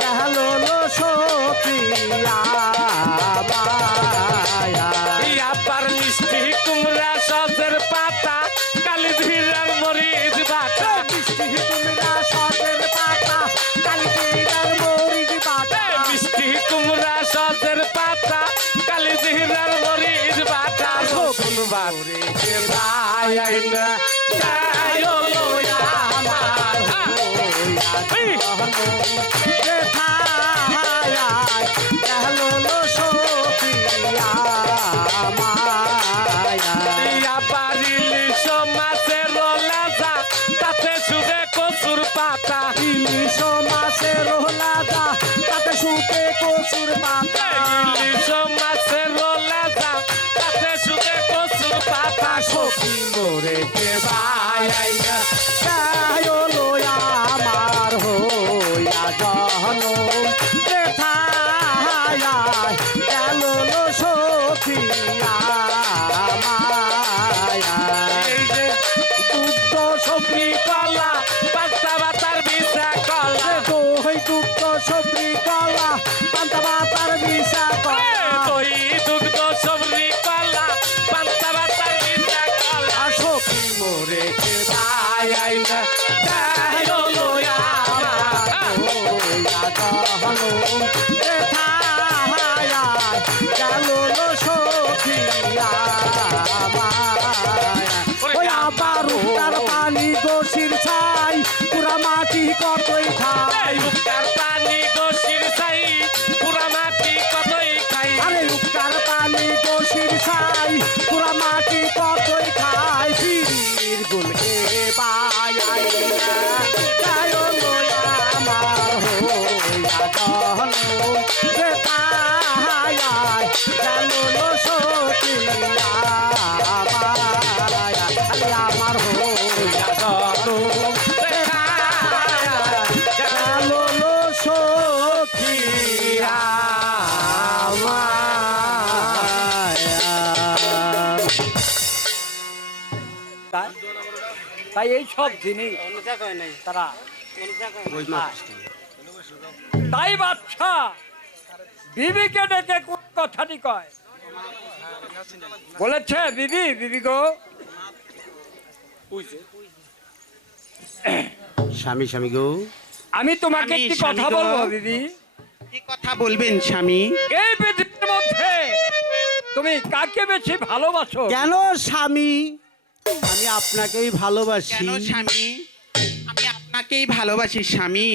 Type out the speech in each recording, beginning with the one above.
গেল সখিয়া মায়া আবার মিষ্টি কুমড়া সজের পাতা কালি ধীরার মরিচ বাটা মিষ্টি কুমড়া সজের পাতা কালি ধীরার মরিচ বাটা মিষ্টি কুমড়া সজের পাতা কালি ধীরার মরিচ বাটা রসুন বারে ভাই আইনা যাইও আমার কচুর পাতা ইলিশ মাছের লাদা তাতে শুতে কচুর পাতা ইলিশ মাছের লাদা তাতে শুতে কচুর পাতা সখী মোরে কে ভাই আইনা যাইও আমার হইয়া জনম দেখায়া গেল সখিয়া মায়া এই যে দুগ্ধ সবরি কলা পান্তা বাতার বিছা কলা দই দুগ্ধ সবরি কলা পান্তা ভাতার বিছা কলা দই দুগ্ধ সবরি কলা পান্তা বাতার বিছা কলা সখী মোরে কে ভাই আইনা যাইও পানি গোসির ছাই পুরা মাটি কতই খাই উকার পানি গোসির ছাই পুরা মাটি কতই খাই আরে উকার পানি গোসির ছাই পুরা মাটি কতই খাই ফিরির গুলকে বাই আইনা যাইও আমার হইয়া জনম দেখায়া গেল সখিয়া মায়া আমার হইয়া জনম দেখায়া গেল সখিয়া তাই এই সব জিনিস তারা তাই বাচ্চা বিবিকে ডেকে কোন কথাটি কয় বলেছে বিবি বিবি গো স্বামী স্বামী গো আমি তোমাকে আমি একটি স্বামী কথা গো। বলবো বিবি কি কথা বলবেন স্বামী? এই পৃথিবীর মধ্যে তুমি কাকে বেশি ভালোবাসো কেন স্বামী আমি আপনাকেই ভালোবাসি কেন স্বামী? আমি আপনাকেই ভালোবাসি স্বামী,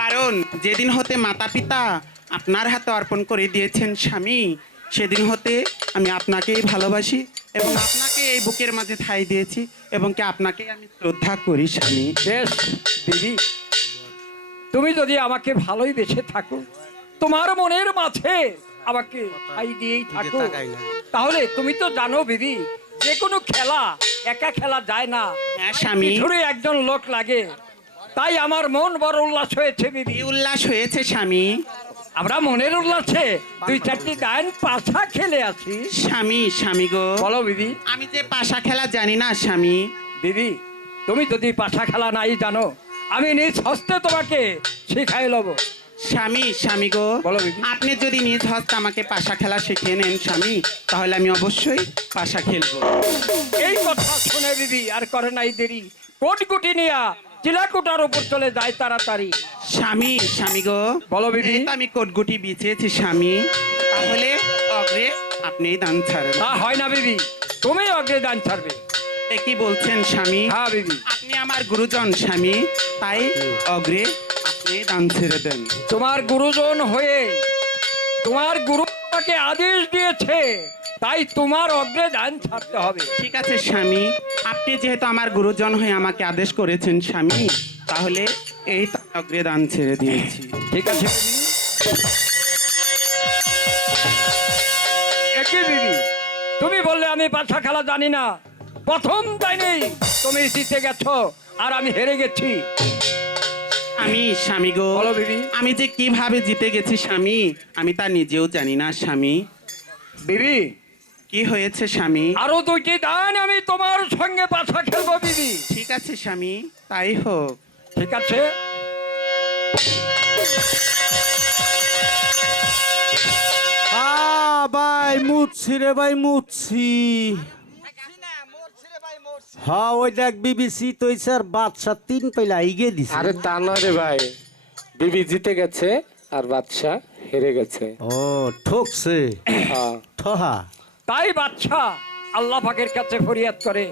কারণ যেদিন হতে মাতা পিতা আপনার হাতে অর্পণ করে দিয়েছেন স্বামী, সেদিন হতে আমি আপনাকেই ভালোবাসি এবং আপনাকে এই বুকের মাঝে ঠাঁই দিয়েছি এবং কি আপনাকে আমি শ্রদ্ধা করি স্বামী। বেশ বিবি, তুমি যদি আমাকে ভালোই বেসে থাকো, তোমার মনের মাঝে আমাকে ঠাঁই দিয়েই থাকো, তাহলে তুমি তো জানো বিবি, যে কোনো খেলা একা খেলা যায় না, হ্যাঁ স্বামী, পিছনে একজন লোক লাগে। তাই আমার মন বড় উল্লাস হয়েছে বিবি। এই উল্লাস হয়েছে স্বামী। আমরা মনের উল্লাসে দুই চারটি গান পাশা খেলে আছি স্বামী স্বামী গো, বলো বিবি। আমি যে পাশা খেলা জানি না স্বামী। বিবি, তুমি যদি পাশা খেলা নাই জানো, আমি নিজ হস্তে তোমাকে শিখাই লব। স্বামী স্বামী গো, বলো বিবি। আপনি যদি নিজ হস্তে আমাকে পাশা খেলা শিখিয়ে নেন স্বামী, তাহলে আমি অবশ্যই পাশা খেলবো। এই কথা শুনে বিবি আর করে নাই দেরি, কোটকুটি নিয়া চিলাকুটার উপর চলে যায় তাড়াতাড়ি। স্বামী স্বামী গো, বলো বিবি। এই তো আমি কোটগুটি বিছিয়েছি স্বামী, তাহলে অগ্রে আপনি দান ছাড়েন। তা হয় না বিবি, তুমি অগ্রে দান ছাড়বে। এ কি বলছেন স্বামী? হ্যাঁ বিবি, আপনি আমার গুরুজন স্বামী, তাই অগ্রে আপনি দান ছেড়ে দেন। তোমার গুরুজন হয়ে তোমার গুরু তোমাকে আদেশ দিয়েছে, তাই তোমার অগ্রে দান ছাড়তে হবে। ঠিক আছে স্বামী, আপনি যেহেতু আমার গুরুজন হয়ে আমাকে আদেশ করেছেন স্বামী, তাহলে এই তো অগ্রে দান ছেড়ে দিয়েছি। ঠিক আছে বিবি। একই বিবি, তুমি বললে আমি পাশা খেলা জানি না, প্রথম টাইমেই তুমি জিতে গেছো আর আমি হেরে গেছি। আমি স্বামী গো, বলো বিবি। আমি যে কিভাবে জিতে গেছি স্বামী, আমি তা নিজেও জানি না স্বামী। বিবি, কি হয়েছে স্বামী? আরো দুইটি দান আমি তোমার সঙ্গে পাশা খেলবো বিবি। ঠিক আছে স্বামী, তাই হোক। ঠিক আছে। ভাই মুচ্ছি রে ভাই মুচ্ছি। হ্যাঁ ওই দেখ বিবিসি তো স্যার বাদশা 3 পয়লা ইগে দিছে। আরে তা নয় রে ভাই, বিবি জিতে গেছে আর বাদশা হেরে গেছে। ও ঠকছে হ্যাঁ। ঠহা। তাই বাচ্চা আল্লাহ পাকের কাছে ফরিয়াদ করে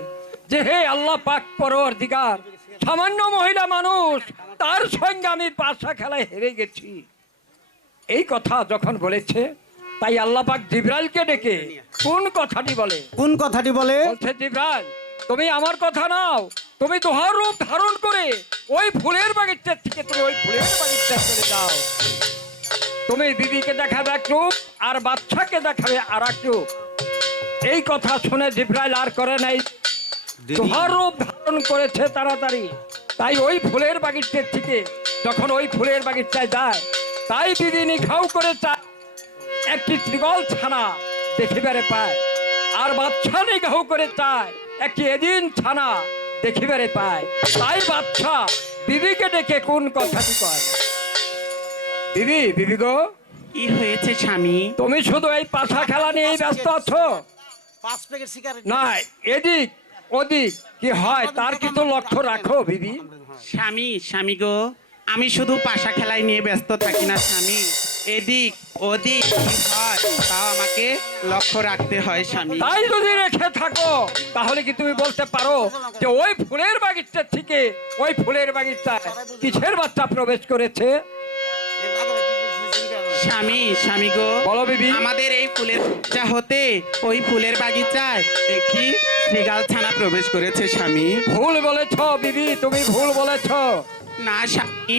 যে হে আল্লাহ পাক পরওয়ারদিগার, সামান্য মহিলা মানুষ, তার সঙ্গে আমি পাশা খেলায় হেরে গেছি। এই কথা যখন বলেছে, তাই আল্লাহ পাক জিবরাইলকে ডেকে কোন কথাটি বলে? কোন কথাটি বলে? বলছে, জিবরাইল তুমি আমার কথা নাও, তুমি দোহার রূপ ধারণ করে ওই ফুলের বাগিচার থেকে তুমি ওই ফুলের বাগিচা চলে যাও। তুমি বিবিকে দেখাবে এক রূপ আর বাচ্চাকে দেখাবে আর এক রূপ। এই কথা শুনে জিবরাইল আর করে নাই, দোহার রূপ ধারণ করেছে তাড়াতাড়ি। তাই ওই ফুলের বাগিচার থেকে যখন ওই ফুলের বাগিচায় যায়, তাই বিবি নিখাও করে চায় একটি ত্রিগল ছানা দেখিবারে পায়, আর বাচ্চা নিঘাও করে চায় একটি এদিন ছানা দেখিবারে পায়। তাই বাচ্চা বিবিকে ডেকে কোন কথাটি কয়? বিবি, বিবি গো, কি হয়েছে স্বামী? তুমি শুধু এই পাশা খেলা নিয়েই ব্যস্ত আছো? 5 প্যাকেট সিগারেট না, এদিক ওদিক কি হয় তার কিন্তু লক্ষ্য রাখো বিবি। স্বামী, স্বামী গো, আমি শুধু পাশা খেলায় নিয়ে ব্যস্ত থাকি না স্বামী, এদিক ওদিক কি হয় তাও আমাকে লক্ষ্য রাখতে হয় স্বামী। তাই যদি রেখে থাকো তাহলে কি তুমি বলতে পারো যে ওই ফুলের বাগিচা থেকে ওই ফুলের বাগিচায় কিসের বাচ্চা প্রবেশ করেছে? স্বামী, স্বামী গো, বলো বিবি। আমাদের এই ফুলের বাগিচা হতে ওই ফুলের বাগিচায় একটি মৃগাল ছানা প্রবেশ করেছে স্বামী। ভুল বলেছ বিবি, তুমি ভুল বলেছ। না স্বামী,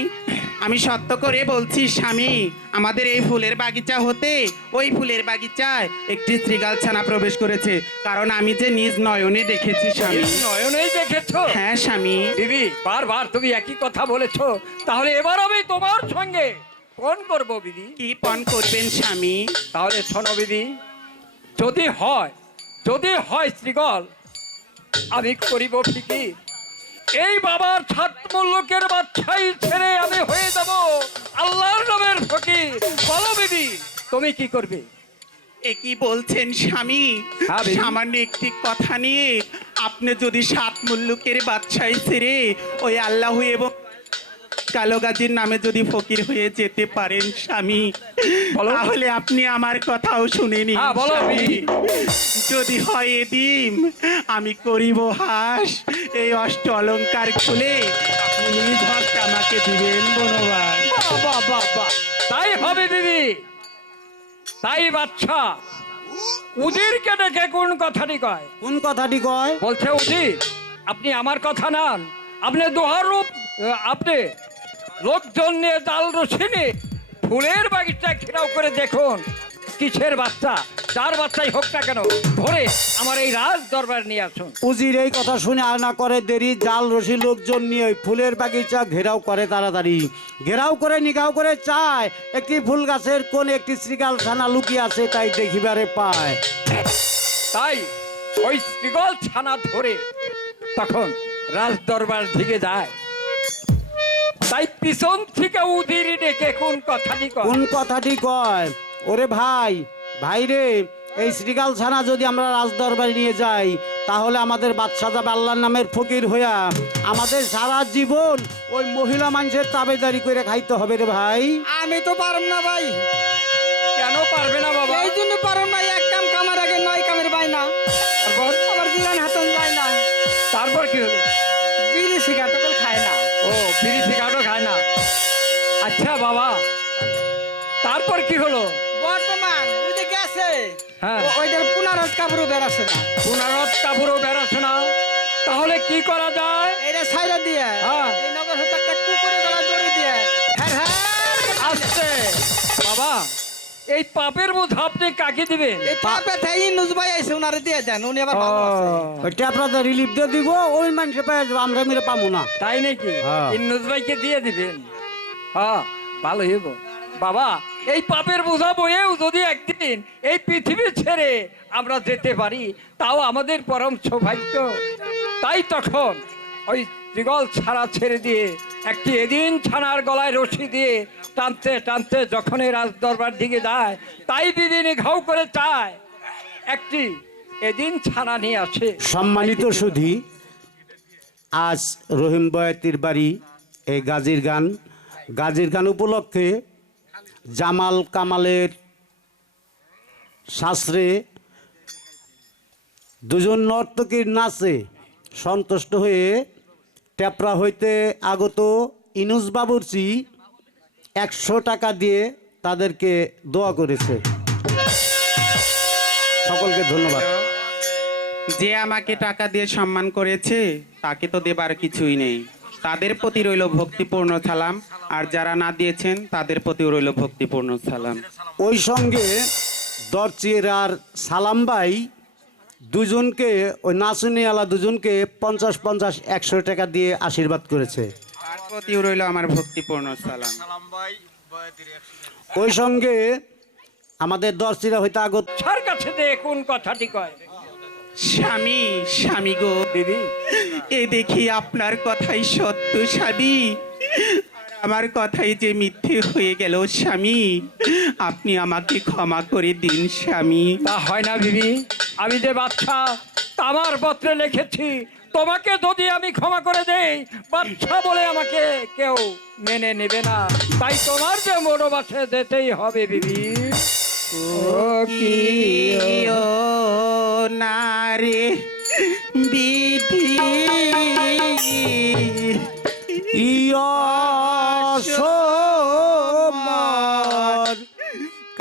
আমি সত্য করে বলছি স্বামী, আমাদের এই ফুলের বাগিচা হতে ওই ফুলের বাগিচায় একটি শ্রীগাল ছানা প্রবেশ করেছে, কারণ আমি যে নিজ নয়নে দেখেছি স্বামী। নয়নেই দেখেছো? হ্যাঁ স্বামী। বিবি, বারবার তুমি একই কথা বলেছো, তাহলে এবার আমি তোমার সঙ্গে কোন করবো বিবি? কি পণ করবেন স্বামী? তাহলে শোনো বিবি, যদি হয় শ্রীগল, আমি করিব ফিকির। এই বাবার 7 মুল্লুকের বাচ্চাই ছেড়ে আমি হয়ে যাব আল্লাহর নামের ফকির। বলো বিবি, তুমি কি করবে? এ কি বলছেন স্বামী? হ্যাঁ, বিবি। সামান্য একটি কথা নিয়ে আপনি যদি 7 মুল্লুকের বাদশাহী ছেড়ে ওই আল্লাহ এবং কালো গাজীর নামে যদি ফকির হয়ে যেতে পারেন স্বামী, বলো। তাহলে আপনি আমার কথাও শুনেনি হ্যাঁ, বলো, স্বামী। বিবি। যদি হয় এ ডিম, আমি করিব হাস, এই অষ্ট অলংকার খুলে আপনি নিজ হস্তে আমাকে দিবেন বনবাস। বাহ, বাহ, বাহ, বাহ। তাই হবে বিবি। তাই বাচ্চা উজিরকে ডেকে কোন কথাটি কয়? কোন কথাটি কয়? বলছে, উজির আপনি আমার কথা নান, আপনি দোহার রূপ, আপনি লোকজন নিয়ে জাল রশি নিয়ে ফুলের বাগিচা ঘেরাও করে দেখুন কিসের বাচ্চা, যার বাচ্চাই হোক না কেন, ধরে আমার এই রাজ দরবার নিয়ে আসুন। উজির এই কথা শুনে আর না করে দেরি, জাল রশি লোকজন নিয়ে ওই ফুলের বাগিচা ঘেরাও করে তাড়াতাড়ি। ঘেরাও করে নিগাও করে চায় একটি ফুল গাছের কোন একটি শ্রীগাল ছানা লুকিয়ে আছে, তাই দেখিবারে পায়। তাই ওই শ্রীগল ছানা ধরে তখন রাজ দরবার দিকে যায়। তাই পিছন থেকে উজির ডেকে কোন কথাটি কয়? কোন কথাটি কয়? ওরে ভাই, ভাই রে, এই শ্রীগাল ছানা যদি আমরা রাজদরবারে নিয়ে যাই, তাহলে আমাদের বাদশা যাবে আল্লাহর নামের ফকির হইয়া, আমাদের সারা জীবন ওই মহিলা মানুষের তাবেদারি করে খাইতে হবে রে ভাই। আমি তো পারব না ভাই। কেন পারবে না বাবা? এই জন্য পারব না, এক কাম কামার আগে 9 কামের বাইনা। তারপর আমার জিরান হাতন যায় না, তারপর কি হলো? বিড়ি সিগারেট তো খায় না। ও, বিড়ি সিগারেটও খায় না। আচ্ছা বাবা, তারপর কি হলো? বর্তমান ওই যে গেছে, হ্যাঁ। ওইটার পুনরত কাপড়ও বেরাছে না। পুনরত কাপড়ও বেরোচ্ছে না, তাহলে কি করা যায়? এইটা ছাইরা দিয়ে হ্যাঁ। এই নগর হতে একটা কুকুরে গলা দড়ি দিয়ে হ্যাঁ হ্যাঁ আসছে বাবা, এই পাপের বোঝা আপনি কাকে দিবেন? এই পাপে থাই নুজবাই আইছে, উনারে দিয়ে দেন, উনি আবার ভালো আছে। ওইটা আপনাদের রিলিফ দিয়ে দিব, ওই মানুষে পাই যাবো, আমরা মিলে পাবো না। তাই নাকি? হ্যাঁ। ইন্নুস ভাইকে দিয়ে দিবেন? হ্যাঁ, ভালো হইব বাবা। এই পাপের বোঝা বয়েও যদি একদিন এই পৃথিবী ছেড়ে আমরা যেতে পারি, তাও আমাদের পরম সৌভাগ্য। তাই তখন ওই যুগল ছাড়া ছেড়ে দিয়ে একটি এদিন ছানার গলায় রশি দিয়ে টানতে টানতে যখন এই রাজদরবার দিকে যায়, তাই দিদিনী ঘাউ করে চায় একটি এদিন ছানা নিয়ে আসে। সম্মানিত সুধী, আজ রহিম বয়াতির বাড়ি এই গাজীর গান উপলক্ষে জামাল কামালের শাস্ত্রে দুজন নর্তকীর নাচে সন্তুষ্ট হয়ে টেপরা হইতে আগত ইনুস বাবুর্চি 100 টাকা দিয়ে তাদেরকে দোয়া করেছে। সকলকে ধন্যবাদ। যে আমাকে টাকা দিয়ে সম্মান করেছে তাকে তো দেবার কিছুই নেই, তাদের প্রতি রইল ভক্তিপূর্ণ সালাম, আর যারা না দিয়েছেন তাদের প্রতি রইল ভক্তিপূর্ণ সালাম। ওই সঙ্গে দরচির আর সালাম ভাই দুজনকে, ওই নাচুনিওয়ালা দুজনকে 50-50 100 টাকা দিয়ে আশীর্বাদ করেছে। তার প্রতি রইল আমার ভক্তিপূর্ণ সালাম। ওই সঙ্গে আমাদের দর্শিরা হইতে আগত ছার কাছে যে কোন কথাটি কয়, স্বামী, স্বামী গো, দিদি এ দেখি আপনার কথাই সত্য স্বামী, আমার কথাই যে মিথ্যে হয়ে গেল স্বামী, আপনি আমাকে ক্ষমা করে দিন স্বামী। তা হয় না বিবি, আমি যে বাচ্চা আমার পত্রে লিখেছি, তোমাকে যদি আমি ক্ষমা করে দেই, বাচ্চা বলে আমাকে কেউ মেনে নেবে না, তাই তোমার যে মনোবাসে যেতেই হবে বিবি। ও কি ও নারে বিধি ইয়সমর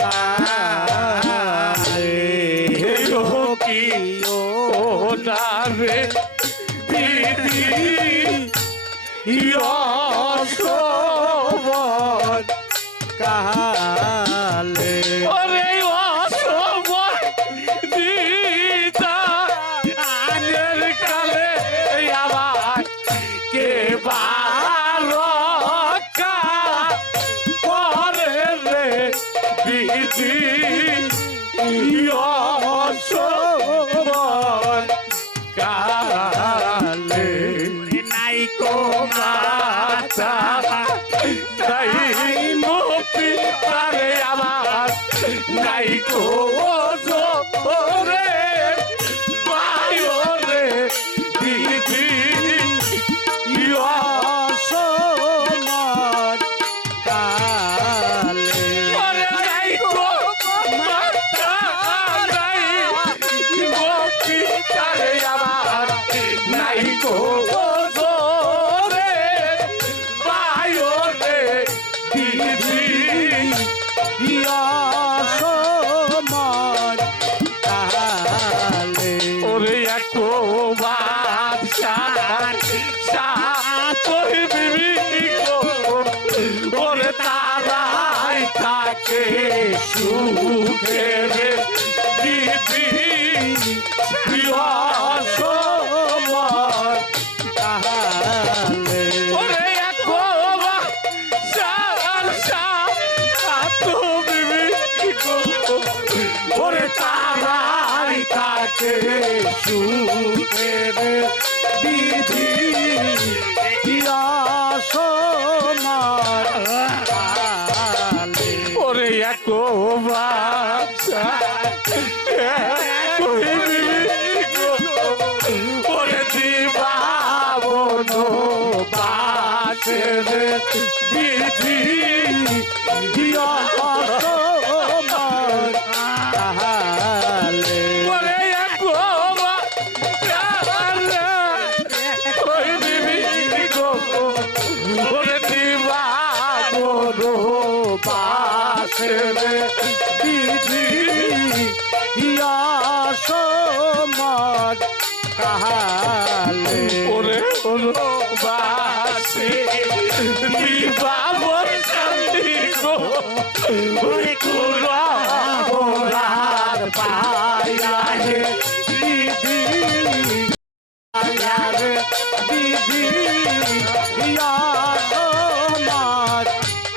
কালে ও নারে দিদি ইয়সমর কালে ওরে অসময় দিদা আনের কালে আমার কে বারকা করে রে দিদি অসময় কালে নাই কো মাতা নাই মুক্তি পারে আমার নাই কো রে পায়ো রে দিদি ইয়সমর কালে ওরে নাই কো মাতা নাই মুক্তি পারে আমার নাই কো রে পায়ো রে দিদি ইয়সমর কালে ওরে একো বাদশার সাতই বিবি গো, ওরে তারাই থাকে সুখে রে দিদি ইয়সমর কালে ওরে একো বাদশার সাতই বিবি গো, ওরে তারাই থাকে সুখে রে বিধি ইয়সমর কালে ওরে একো বাদশা একই বিবি গো, ওরে দিবাবন বাসে রে বিধি ইয়সমর কালে ওরে একো বাদশা একই বিবি গো, ওরে দিবাবন বাসে রে বিধি ইয়সমর কালে ওরে ওরে বাসে দিবাবন শান্তি গো, ওরে কুলা গোলার পায়ারে বিধি পায়ারে বিধি ইয়সমর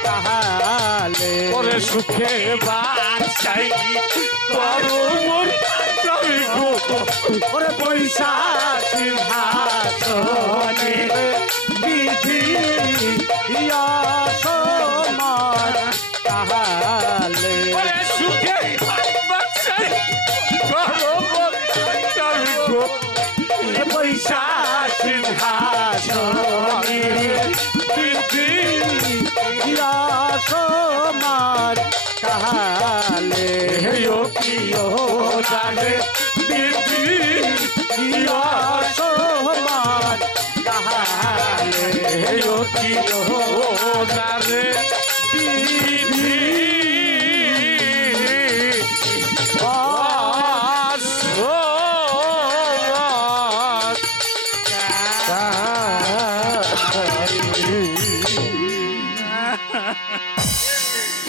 কালে ওরে সুখে বাসাই করো মোর স্বামী গো, ওরে পয়সা সিংহাসনে বিধি সমান তাহালে ওরে সুখে বাচ্চাই পয়সা সিংহাসনে বিধি সমান তাহালে কিয় জানে বিধি সমান তাহালে কিয় জানে বিধি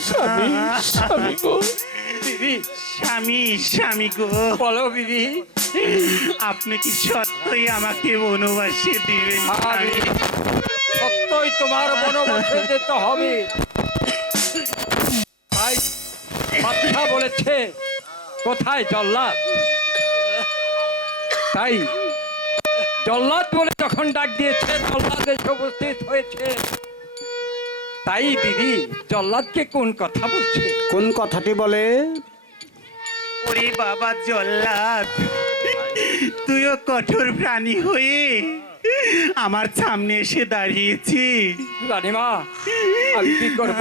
স্বামী স্বামী গো বিবি স্বামী স্বামী গো, বলো বিবি। আপনি কি সত্যই আমাকে বনবাসে দিবেন আরে, স্বামী? সত্যই তোমার বনবাসে যেতে হবে। তাই বাদশা বলেছে কোথায় জল্লাদ, তাই জল্লাদ বলে যখন ডাক দিয়েছে জল্লাদ এসে উপস্থিত হয়েছে। তাই দিদি জল্লাদকে কোন কথা বলছে? কোন কথাটি বলে? ওরে বাবা জল্লাদ, তুইও কঠোর প্রাণী হয়ে আমার সামনে এসে দাঁড়িয়েছি। রানীমা আমি কি করব?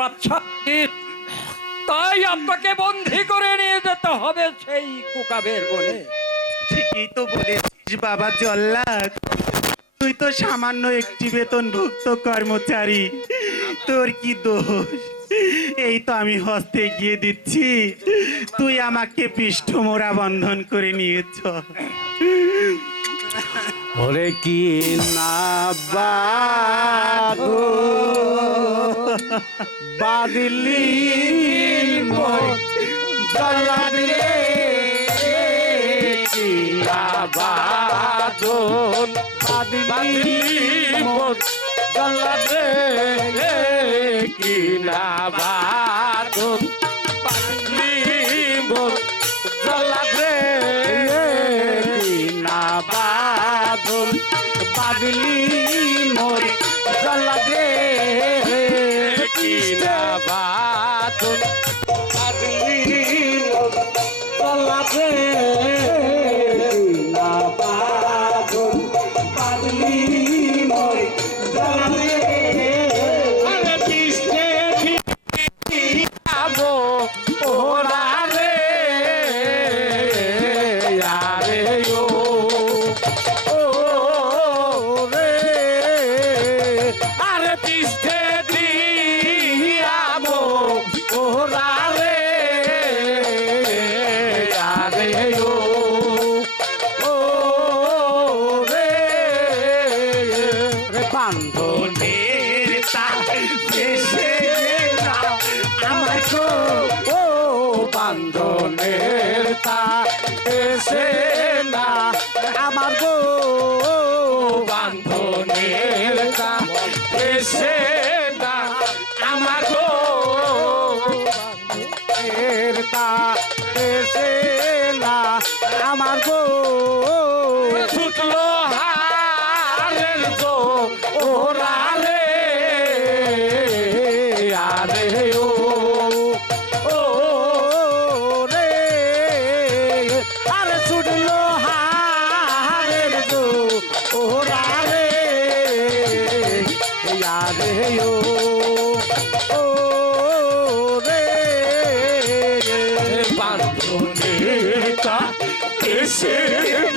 বাদশা তাই আপনাকে বন্দী করে নিয়ে যেতে হবে সেই কুকাবের বনে। ঠিকই তো বলেছিস বাবা জল্লাদ, তুই তো সামান্য একটি বেতনভুক্ত কর্মচারী, তোর কি দোষ? এই তো আমি হস্তে গিয়ে দিচ্ছি, তুই আমাকে পৃষ্ঠমোড়া বন্ধন করে নিয়েছ। ওরে কি না বাগো বাদলি জল্লাদ রে কি না বাদন বাদলি জল্লাদ রে কি না বাদন বাদলি জল্লাদ রে কি না বাদন বাদলি মোর জল্লাদ রে কি না বাদন বাদলি মোর জল্লাদ রে কি না বাদন বাদলি মোর জল্লাদ রে আরে পিছনে যাবো ওরা রে আরে ও রে আরে পিছনে দিয়াবো ওরা রে আরে ও রে রে বান্ধনের দেশে আমার গো ও বান্ধনের এসে না আমার গো বান্ধনের এসে না আমার গো এসে না আমার গো ছুটলো হারের গো ওরা রে আরে ও রে আরে ছুটলো হারের গো ওরা রে আরে ও রে বান্ধনেতা এসে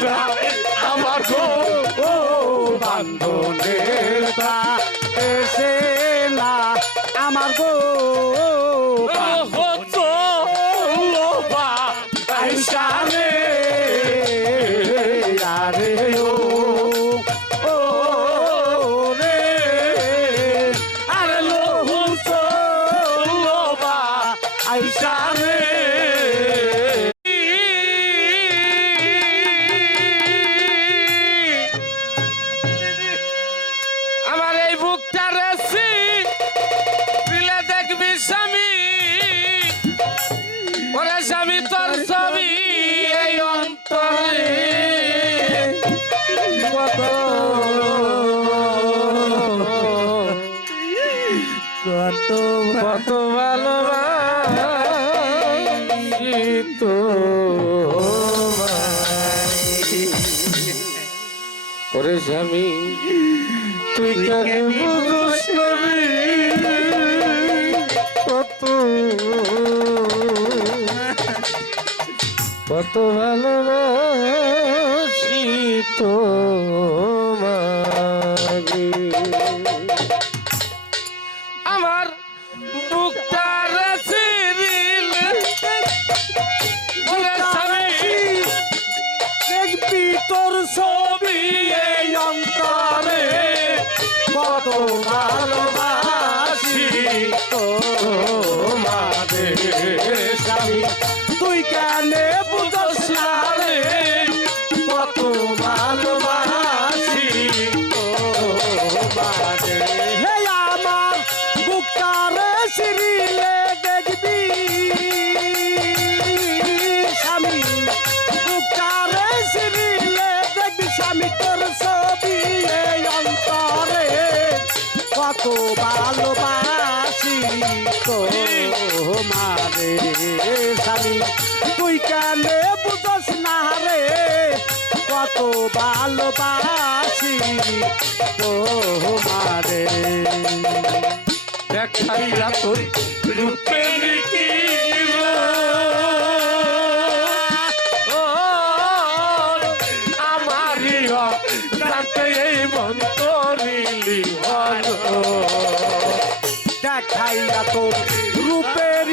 না আমার গো ও বান্ধনেতা এসে না আমার গো আইসারে আরে ও রে আরে লোহু চলোবা আইসারে আমার এই বুকটা রেসি দিলে দেখবি স্বামী, ওরে স্বামী তোর ছবি এই অন্তরে কত কত কত ভালোবাসি তোমায়। ওরে স্বামী তুই কেন বুঝোস না রে, কত কত ভালোবাসি তোমারে। আমার বুকটা চিরিল ওরে স্বামী দেখবি তোর ছবি এই অন্তরে কত ভালোবাসি তোমারে। স্বামী তুই কেন বুঝোস না রে, কত ভালোবাসি তোমারে। হে আমার বুকটারে সিরিলে দেখবি স্বামী, বুকটারে সিরিলে দেখবি স্বামী তোর ছবি এই অন্তরে কত ভালোবাসি তোমারে। স্বামী তুই কেন বুঝোস না রে, কত ভালোবাসি তোমারে। দেখাইয়া তোর রূপের আমারই রাতে এই মন করিলি ভালো। দেখাইয়া তোর রূপের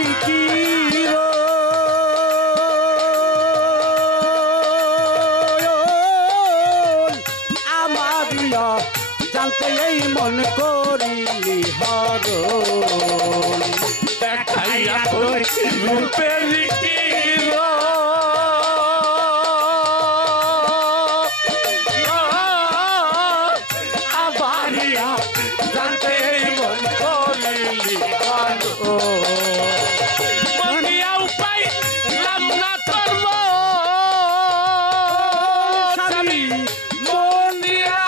আমার জানতে এই মন করিলি হরণ। দেখাইয়া তোর রূপের আমারিয়া জানতে মন করিলি ভালো। মনিয়া উপায় লাম না তোর স্বামী মনিয়া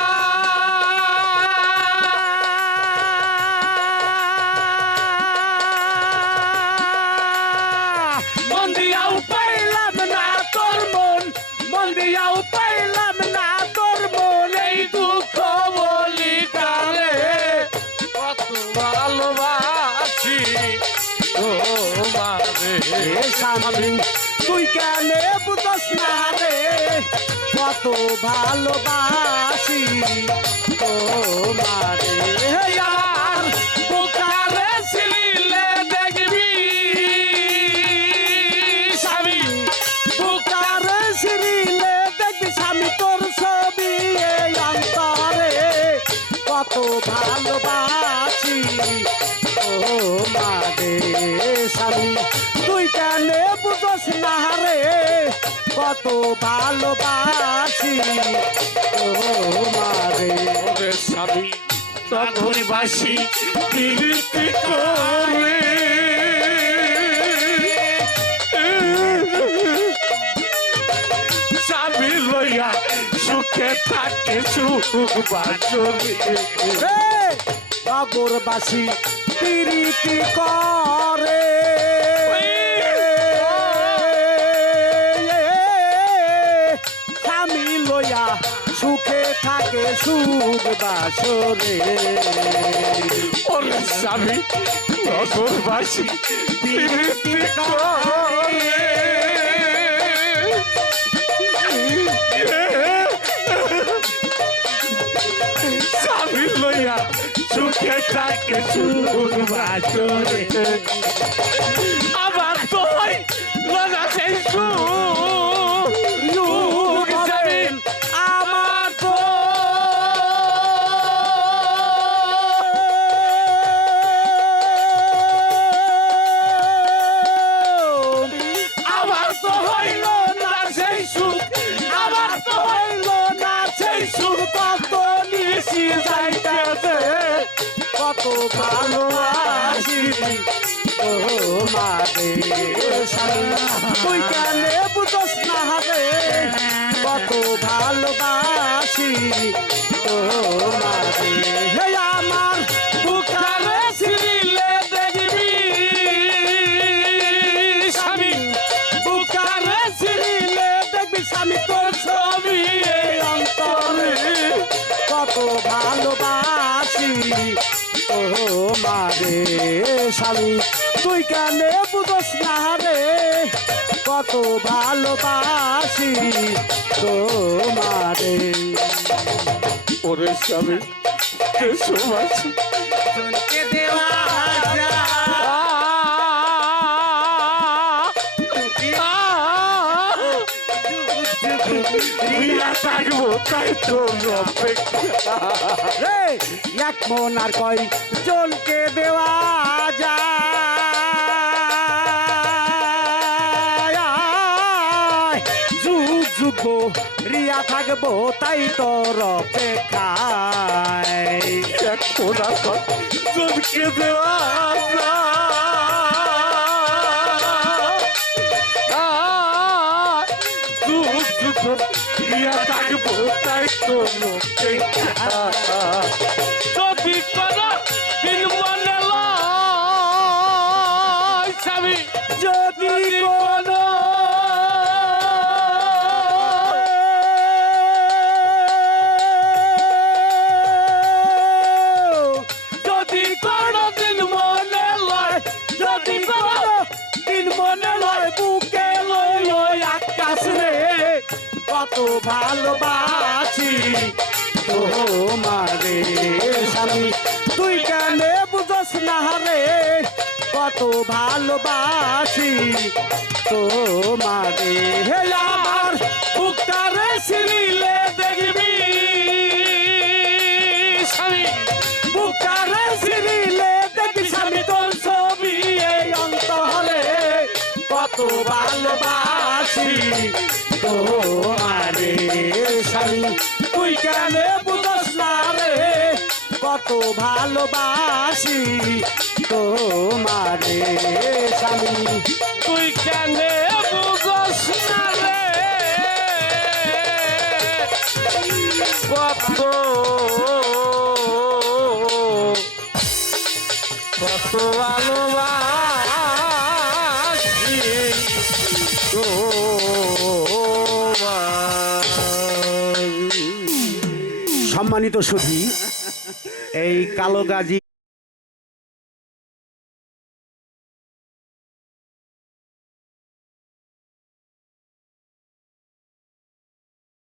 মন দিয়াও পাইলাম না তোর মন, মন দিয়াও পাইলাম না তোর মন। এই দুঃখ বলি কারে কত ভালোবাসি তোমারে। স্বামী তুই কেন বুঝোস না রে, কত ভালোবাসি তোমারে। আর বুকারে ছিলিলে দেখবি স্বামী, বুকারে সিরিলে দেখবি স্বামী তোর ছবি এই অন্তরে কত ভালোবাসি তোমারে। স্বামী তুই কেন বুঝোস না রে, কত ভালোবাসি তোমারে। ওরে স্বামী তখন বাসি কীর্তি করে স্বামী লইয়া সুখে থাকে সুখ বাসরে। নগরবাসী প্রীতি করে স্বামী লইয়া সুখে থাকে সুখ বাসরে। ওরে স্বামী তখন বাসি কীর্তি করে স্বামী লইয়া সুখে থাকে সুখ বাসরে। আবার তোই লগা সেই সুখ স্বামী আমার তো আবার তো হইল না সেই সুখ, আবার তো হইল না সেই সুখ। কত নিশি যাইতেছে কত ভালোবাসি তোমারে। স্বামী তুই কেন বুঝোস না রে, কত ভালোবাসি তোমারে। হে আমার বুকারে সিরিলে স্বামী তুই কেন বুঝোস না রে কত ভালোবাসি তোমারে। ওরে স্বামী দেশবাসী জনকে দেওয়া যায় থাকবো তাই তো অপেক্ষা রে এক মন আর কয় জনকে দেওয়া যায় যুগ যুগ রিয়া থাকবো তাই তোর অপেক্ষায়। এক কোনা জনকে দেওয়া থাকবো তাই তো যদি কোনো দিন মনে লয় স্বামী যদি কোনো যদি কোনো দিন মনে লয় যদি কোনো দিন মনে লয় বুকে লই লই আকাশ রে কত ভালোবাসি তোমারে। স্বামী তুই কেন বুঝোস না রে কত ভালোবাসি তোমারে। হে আমার বুকটা রে সিরিলে দেখবি স্বামী বুকটা রে সিরিলে দেখবি স্বামী তোর ছবি এই অন্তরে কত ভালোবাসি তোমারে। স্বামী তুই কেন বুঝোস না রে কত ভালোবাসি তোমারে। স্বামী তুই কেন বুঝস না রে কত কত ভালোবাসি সম্মানিত সুধী এই কালো গাজী